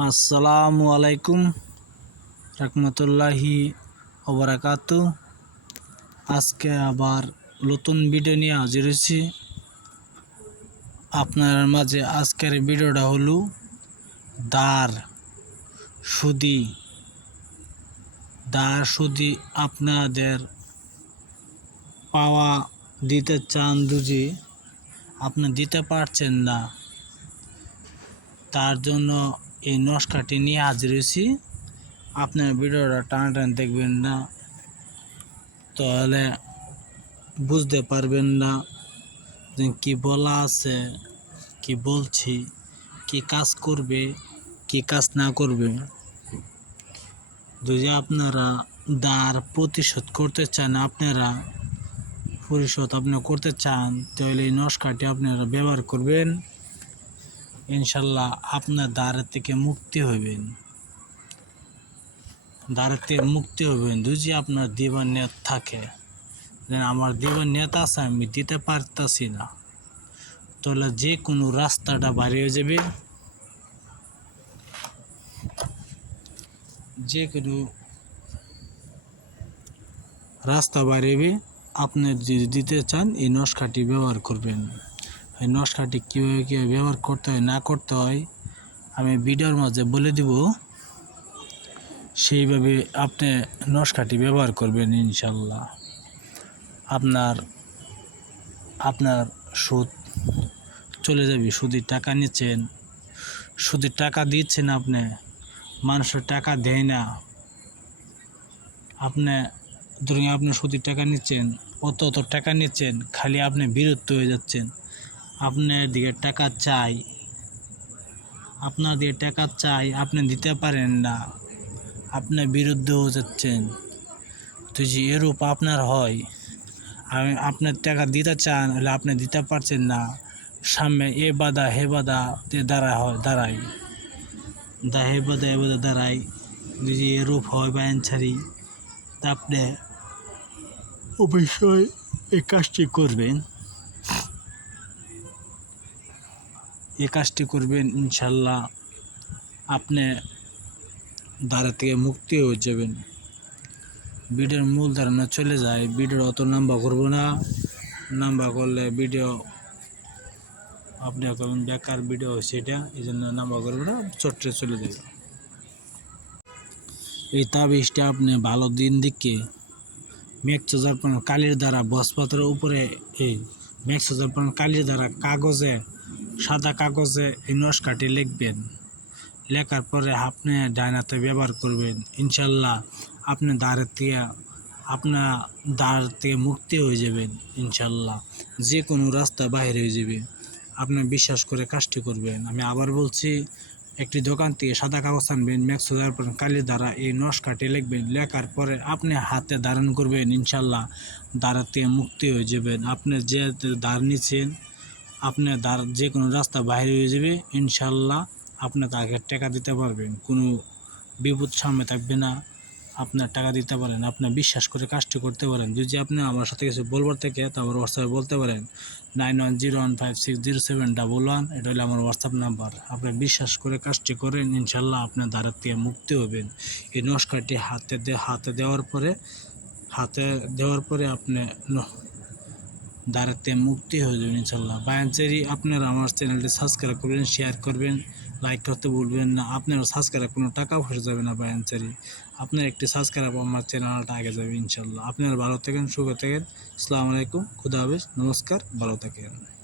আসসালামু আলাইকুম রহমতুল্লাহি ওবরাকাত আজকে আবার নতুন ভিডিও নিয়ে হাজির হয়েছি। আপনার মাঝে আজকের ভিডিওটা হলো দার সুদি। দার সুদি আপনাদের পাওয়া দিতে চান দুজি আপনি দিতে পারছেন না, তার জন্য এই নস্কাটি নিয়ে হাজির হয়েছি আপনার ভিডিওটা টানা টান দেখবেন না, তাহলে বুঝতে পারবেন না যে কি বলা আছে, কি বলছি, কি কাজ করবে, কি কাজ না করবে। যদি আপনারা দার প্রতিশোধ করতে চান, আপনারা পরিশোধ আপনি করতে চান, তাহলে এই নস্কাটি আপনারা ব্যবহার করবেন। ইনশাল্লাহ আপনার দ্বারের থেকে মুক্তি হইবেন। দ্বারের থেকে মুক্তি হইবেন। যদি আপনার দিবার নেত থাকে, যেন আমার দিবার নেত আছে, আমি দিতে পারতাছি না, তাহলে যে কোনো রাস্তাটা বাড়িয়ে যাবে। যে কোনো রাস্তা বাড়িয়ে আপনি যদি দিতে চান, এই নস্কাটি ব্যবহার করবেন। এই নস্কাটি কীভাবে কীভাবে ব্যবহার করতে হয়, না করতে হয়, আমি ভিডিওর মাঝে বলে দিব। সেইভাবে আপনি নস্কাটি ব্যবহার করবেন ইনশাল্লাহ আপনার আপনার সুদ চলে যাবে, সুদের টাকা নিচ্ছেন। সুদের টাকা দিচ্ছেন আপনি, মানুষের টাকা দেয় না। আপনি ধরুন আপনি সুদের টাকা নিচ্ছেন, অত অত টাকা নিচ্ছেন, খালি আপনি বিরক্ত হয়ে যাচ্ছেন। আপনার দিকে টাকা চাই। আপনার দিকে টাকা চাই, আপনি দিতে পারেন না। আপনার বিরুদ্ধে যাচ্ছেন। তো যে এরূপ আপনার হয়, আমি আপনার টাকা দিতে চান হলে আপনি দিতে পারছেন না। সামনে এ বাধা, হে বাধা দাঁড়া হয় দাঁড়াই দা, হে বাধা, এ বাধা দাঁড়াই যদি এরূপ হয় বা অ্যান্সারি তা আপনি অবশ্যই এই কাজটি করবেন। এই কাজটি করবেন, ইনশাল্লাহ আপনি দ্বারা থেকে মুক্তি হয়ে যাবেন। ভিডিওর মূল ধারণা চলে যায়, ভিডিওর অত নাম্বার করব না। নাম্বার করলে ভিডিও আপনি করবেন বেকার ভিডিও হয়েছে এটা এই জন্য নাম্বার করব না চট্টে চলে যাবে। এই তাবিজটা আপনি ভালো দিন দিকে মেঘ চোজারপন কালির দ্বারা বসপাতের উপরে, এই মেঘ চোজারপন কালির দ্বারা কাগজে সাদা কাগজে এই নস্কাটি লিখবেন। লেখার পরে আপনি ডায়নাতে ব্যবহার করবেন। ইনশাল্লাহ আপনি দাঁড়ের থেকে আপনার দাঁড় থেকে মুক্তি হয়ে যাবেন, ইনশাল্লাহ। যে কোনো রাস্তা বাইরে হয়ে যাবে। আপনি বিশ্বাস করে কাজটি করবেন। আমি আবার বলছি, একটি দোকান থেকে সাদা কাগজ আনবেন ম্যাক্স দেওয়ার পর কালির দ্বারা এই নস্কাটি লিখবেন। লেখার পরে আপনি হাতে ধারণ করবেন, ইনশাল্লাহ থেকে মুক্তি হয়ে যাবেন। আপনি যে দাঁড় নিচ্ছেন আপনি দাঁড় যে কোনো রাস্তা বাইরে হয়ে যাবে, ইনশাল্লাহ আপনি তাকে টাকা দিতে পারবেন। কোনো বিপদ সামনে থাকবে না আপনার টাকা দিতে পারেন আপনার বিশ্বাস করে কাজটি করতে পারেন। যদি আপনি আমার সাথে কিছু বলবার থেকে তারপর হোয়াটসঅ্যাপে বলতে পারেন। Nine one zero one five six zero seven double one এটা হলো আমার হোয়াটসঅ্যাপ নাম্বার আপনি বিশ্বাস করে কাজটি করেন, ইনশাল্লাহ আপনার দ্বারের থেকে মুক্তি হবেন। এই নস্কারটি হাতে হাতে দেওয়ার পরে হাতে দেওয়ার পরে আপনি দাঁড়াতে মুক্তি হয়ে যাবেন ইনশাল্লাহ বায়ানচারি আপনারা আমার চ্যানেলটি সাবস্ক্রাইব করবেন শেয়ার করবেন লাইক করতে ভুলবেন না। আপনারা সাবস্ক্রাইব কোনো টাকা ফসে যাবে না বায়ানচারি আপনার একটি সাবস্ক্রাইব আমার চ্যানেলটা আগে যাবে ইনশাল্লাহ আপনারা ভালো থাকেন, সুখে থাকেন। আসসালামু আলাইকুম, খুদা হাফিজ, নমস্কার, ভালো থাকেন।